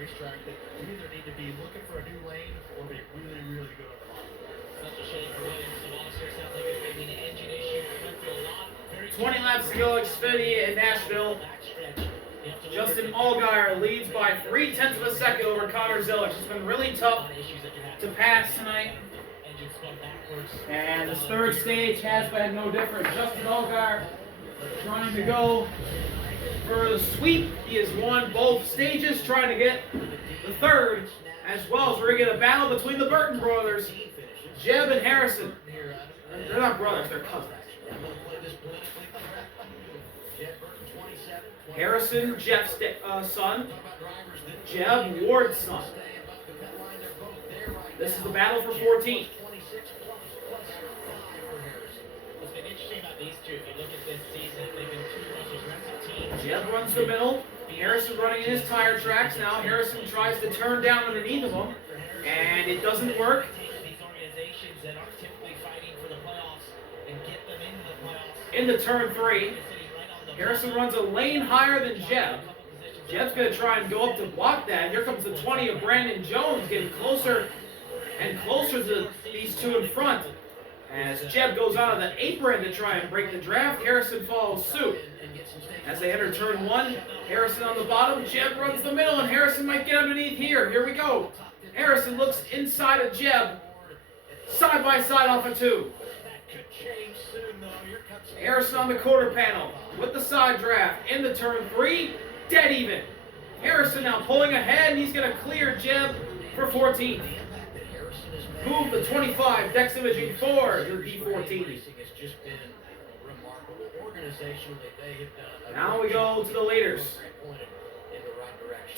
racetrack that you either need to be looking for a new lane or be really, really good on the bottom. Such a shame for Williams. The loss here sounds like it may be an engine issue. Went through a lot. 20 laps to go, Xfinity in Nashville. Justin Allgaier leads by 0.3 of a second over Connor Zilisch. It's been really tough to pass tonight. And this third stage has been no different. Justin Allgaier trying to go for the sweep. He has won both stages, trying to get the third, as well as we're going to get a battle between the Burton brothers, Jeb and Harrison. They're not brothers, they're cousins. Harrison, Jeff's son. Jeb, Ward's son. This is the battle for 14th. What's been interesting about these two, if you look at this season, they've been two most aggressive teams. Jeb runs the middle. Harrison running in his tire tracks now. Harrison tries to turn down underneath of him, and it doesn't work. These organizations that aren't typically fighting for the playoffs and get them into the playoffs. Into turn 3. Harrison runs a lane higher than Jeb. Jeb's going to try and go up to block that. Here comes the 20 of Brandon Jones, getting closer and closer to these two in front. As Jeb goes out of the apron to try and break the draft, Harrison follows suit. As they enter turn 1, Harrison on the bottom. Jeb runs the middle, and Harrison might get underneath here. Here we go. Harrison looks inside of Jeb. Side by side off of 2. Harrison on the quarter panel with the side draft into turn 3, dead even. Harrison now pulling ahead, and he's going to clear Jeb for 14th. Move the 25 Dex Imaging Ford to the P14. Now we go to the leaders.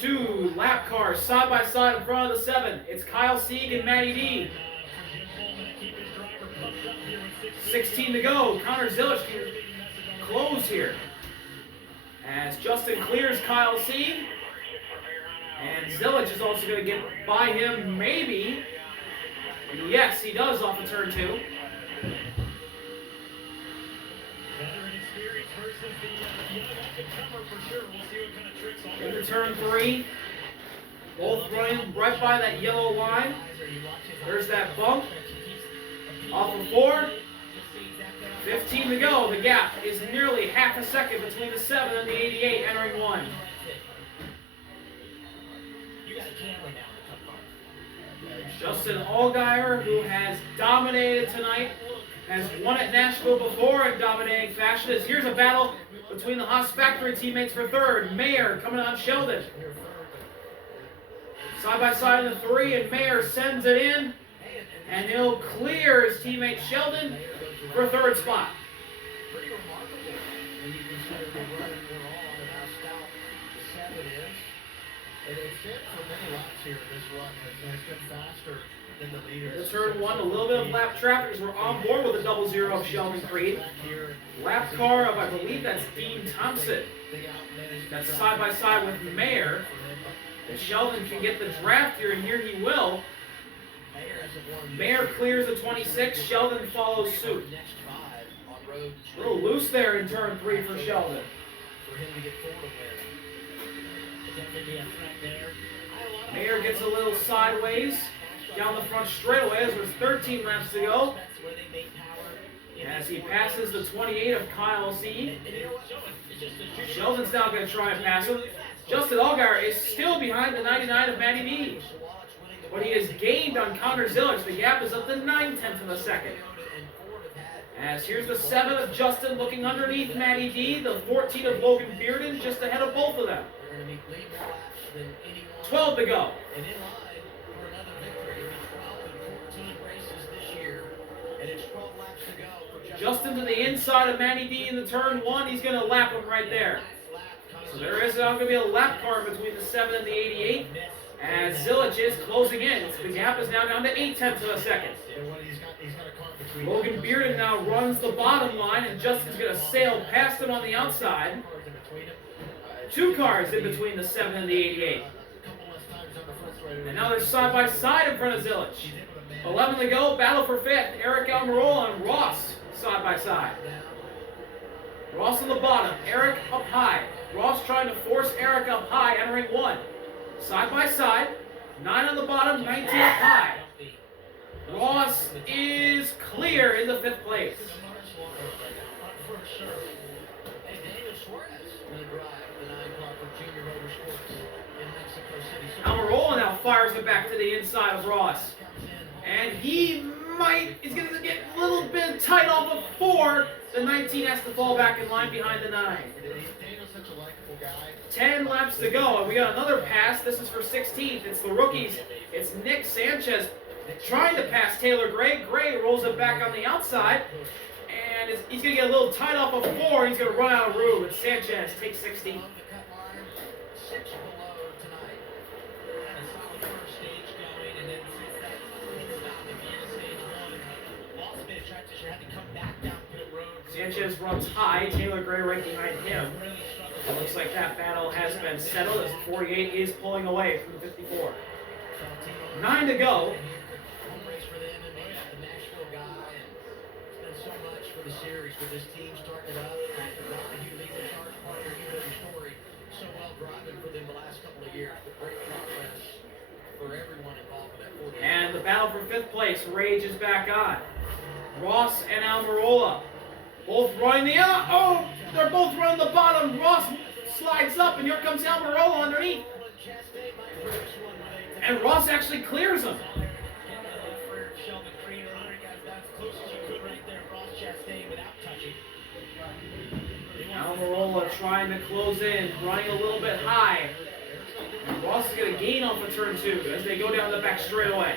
2 lap cars side by side in front of the 7. It's Kyle Sieg and Matty D. 16 to go. Connor Zilisch can close here. As Justin clears Kyle Sieg. And Zilisch is also going to get by him, maybe. Yes, he does off of turn 2. Into turn 3. Both running right by that yellow line. There's that bump. Off of 4. 15 to go. The gap is nearly half a second between the 7 and the 88 entering 1. Justin Allgaier, who has dominated tonight, has won at Nashville before in dominating fashion. As here's a battle between the Haas Factory teammates for 3rd. Mayer coming on Sheldon. Side by side in the 3, and Mayer sends it in. And he'll clear his teammate Sheldon for 3rd spot. Pretty remarkable when you consider the run we're all on and how stout the 7 is. And it's been for many laps here, this run has been faster than the leaders. The turn 1, a little bit of lap traffic as we're on board with the 00 of Sheldon Creed. Lap car of, I believe that's Dean Thompson. That's side by side with Mayer. If Sheldon can get the draft here, and here he will. Mayer clears the 26, Sheldon follows suit. A little loose there in turn 3 for Sheldon. Mayer gets a little sideways down the front straightaway as there's 13 laps to go. As he passes the 28 of Kyle C. Sheldon's now going to try and pass him. Justin Allgaier is still behind the 99 of Matty D. But he has gained on Connor Zilisch. The gap is up to 9/10 of a second. As here's the 7 of Justin looking underneath Matty D. The 14 of Logan Bearden just ahead of both of them. 12 to go. Justin to the inside of Matty D in the turn 1. He's going to lap him right there. So there is going to be a lap car between the 7 and the 88. As Zilisch is closing in. The gap is now down to 8/10 of a second. Logan Bearden now runs the bottom line, and Justin's going to sail past him on the outside. 2 cars in between the 7 and the 88. And now they're side by side in front of Zilisch. 11 to go, battle for 5th. Eric Almirola and Ross side by side. Ross on the bottom, Eric up high. Ross trying to force Eric up high, entering 1. Side by side. 9 on the bottom, 19 up high. Ross is clear in the 5th place. Almirola now fires it back to the inside of Ross. And he is going to get a little bit tight off of 4. The 19 has to fall back in line behind the 9. 10 laps to go, and we got another pass. This is for 16th. It's the rookies. It's Nick Sanchez trying to pass Taylor Gray. Gray rolls it back on the outside, and he's going to get a little tight off of 4. He's going to run out of room, and Sanchez takes 16. Sanchez runs high, Taylor Gray right behind him. It looks like that battle has been settled as 48 is pulling away from the 54. 9 to go. So much for the series with this team starting up. You lead the charge, partner. You know the story. So well driving for them the last couple of years. But great progress for everyone involved in that. And the battle for 5th place rages back on. Ross and Almirola both running the they're both running the bottom. Ross slides up, and here comes Almirola underneath. And Ross actually clears him. Almirola trying to close in, running a little bit high. And Ross is going to gain off of turn 2 as they go down the back straightaway.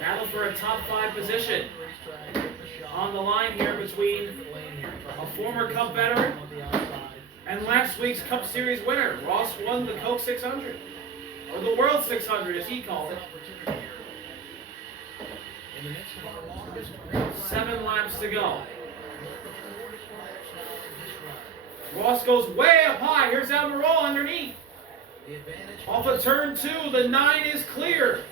Battle for a top 5 position on the line here between a former Cup veteran and last week's Cup Series winner. Ross won the Coke 600, or the World 600 as he called it. 7 laps to go. Ross goes way up high. Here's Almirola underneath. Off of turn 2, the 9 is clear.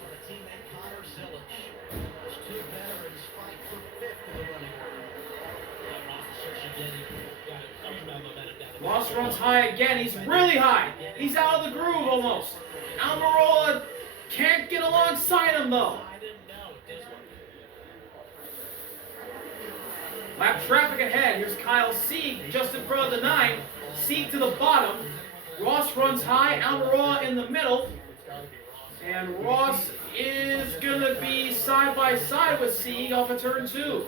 Ross runs high again. He's really high. He's out of the groove almost. Almirola can't get alongside him though. Lap traffic ahead. Here's Kyle Sieg just in front of the 9. Sieg to the bottom. Ross runs high. Almirola in the middle. And Ross is going to be side by side with Sieg off of turn 2.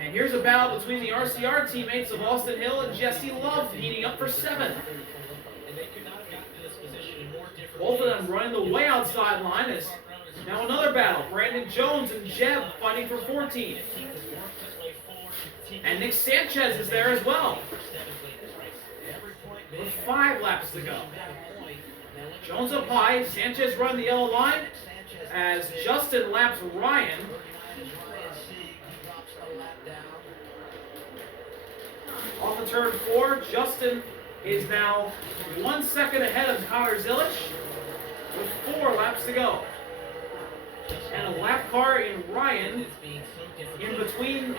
And here's a battle between the RCR teammates of Austin Hill and Jesse Love, heating up for 7. Both of them running the way outside line. Is now another battle. Brandon Jones and Jeb fighting for 14. And Nick Sanchez is there as well. With 5 laps to go. Jones up high. Sanchez running the yellow line as Justin laps Ryan. Off of turn 4, Justin is now 1 second ahead of Connor Zilic with 4 laps to go. And a lap car in Ryan in between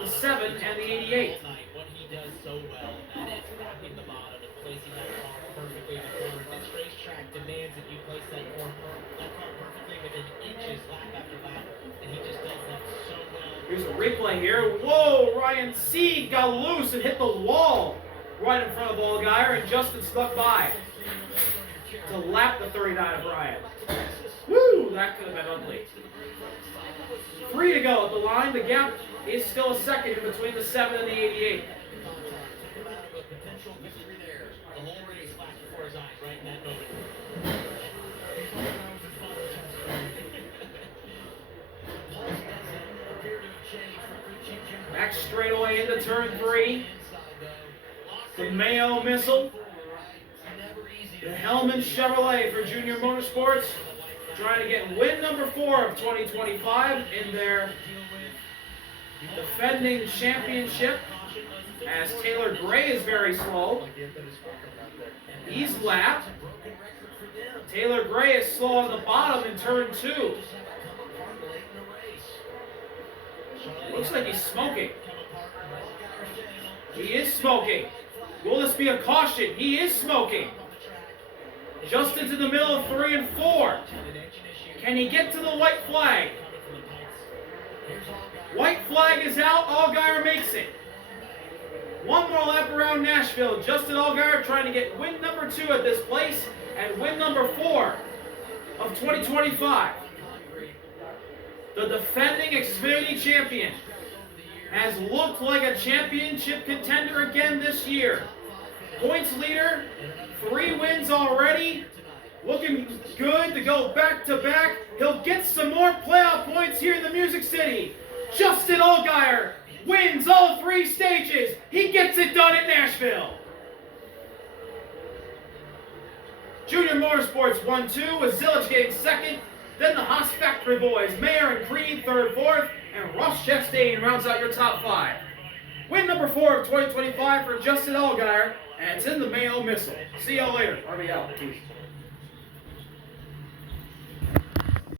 the 7 and the 88. What he does so well, that is wrapping the bottom and placing that car perfectly in the corner. This racetrack demands that you place that car perfectly within inches lap after lap, and he just does that so well. Here's a replay here. Whoa, Ryan Sieg got loose and hit the wall right in front of Allgaier, and Justin snuck by to lap the 39 of Ryan. Woo, that could have been ugly. 3 to go at the line. The gap is still a second in between the 7 and the 88. The whole race flashed before his eyes right in that moment. Back straightaway into turn 3. The Mayo Missile. The Hellman Chevrolet for Junior Motorsports. Trying to get win number 4 of 2025 in their defending championship. As Taylor Gray is very slow. He's lapped. Taylor Gray is slow on the bottom in turn 2. Looks like he's smoking. He is smoking. Will this be a caution? He is smoking. Just into the middle of 3 and 4. Can he get to the white flag? White flag is out. Allgaier makes it. One more lap around Nashville. Justin Allgaier trying to get win number 2 at this place and win number 4 of 2025. The defending Xfinity champion has looked like a championship contender again this year. Points leader, 3 wins already. Looking good to go back-to-back. He'll get some more playoff points here in the Music City. Justin Allgaier wins all 3 stages. He gets it done at Nashville. Junior Motorsports 1-2 with Zillage getting second. Then the Haas Factory Boys, Mayer and Creed, 3rd, 4th, and Ross Chastain rounds out your top 5. Win number 4 of 2025 for Justin Allgaier, and it's in the Mayo Missile. See y'all later. RB out. Peace.